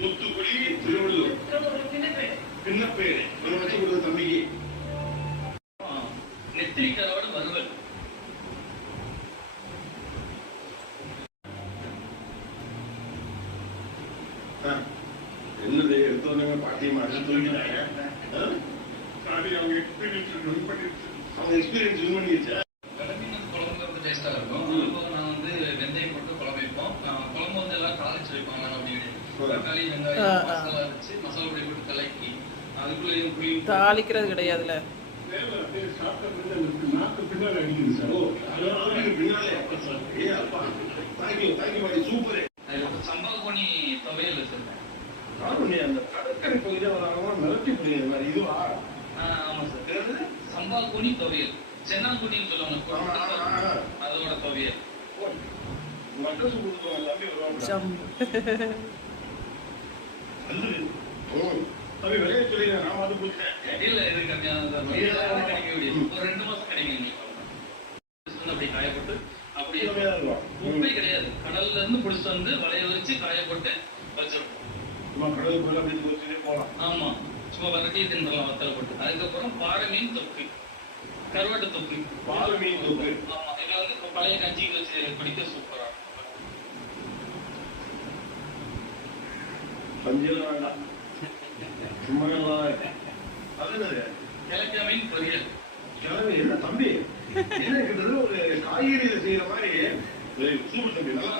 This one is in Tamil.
தூத்துக்குடி, திருவள்ளூர். சின்ன பேரு வச்சு கொடுத்த தம்பிக்கு நெத்திரிக்காரோட வறுவல். என்னது எடுத்தோடனே பாட்டியமா சொல்லிக்கிறாங்க. அவங்க எக்ஸ்பீரியன்ஸ் வின் பண்ணிடுச்சு. குழம்பு வந்து டேஸ்டா இருக்கும். நான் வந்து வெந்தயம் போட்டு குழம்பு வைப்போம். குழம்பு வந்து எல்லாம் தாளிச்சு வைப்பாங்க அப்படின்னு. தக்காளி வெங்காயம் மசாலா வச்சு மசாலா பொடி போட்டு கலக்கி அதுக்குள்ளேயும் புளி தாளிக்கிறது கிடையாதுல. சம்பாகுனி துவையல் வச்சிருக்கேன். அந்த கடற்கரை பகுதியில் வராங்க மிரட்டி புரியுது மாதிரி இதுவா? ஆமா சார். சம்பாகுனி துவையல், சென்னாங்குனின்னு சொல்லுவாங்க, அதோட துவையல். அட்ரஸ் கொடுத்துருவாங்க, தம்பி வருவாங்க. தம்பி விளைய சொல்லி நான் வந்து போச்சேன். இல்ல இது கிடைக்க முடியும். ஒரு 2 மாசம் கிடைக்கும். அப்படி காயப்பட்டு அப்படியே உப்பே கிடையாது, கடல்ல இருந்து பிடிச்சிட்டு வந்து வளைய வச்சு காயப்பட்டு வச்சிருக்கோம். கடலுக்குள்ள அப்படி வச்சுட்டே போகலாம். ஆமா, சும்மா வதக்கி தின்றலாம் வத்தலை போட்டு. அதுக்கப்புறம் பாறை மீன் தொக்கு, கருவாட்டு தொக்கு, பாறை மீன் தொக்கு. ஆமா, இதை வந்து பழைய கஞ்சிக்கு வச்சு குடிக்க சூப்பரா. கஞ்சியெல்லாம் வேண்டாம், சும்மா அது கிழக்கா மீன் பொரியல். கிழமை என்ன தம்பி என்ன கிட்டத்தட்ட ஒரு காய்கறியில செய்யற மாதிரி சூப்பர் தம்பி, நல்லா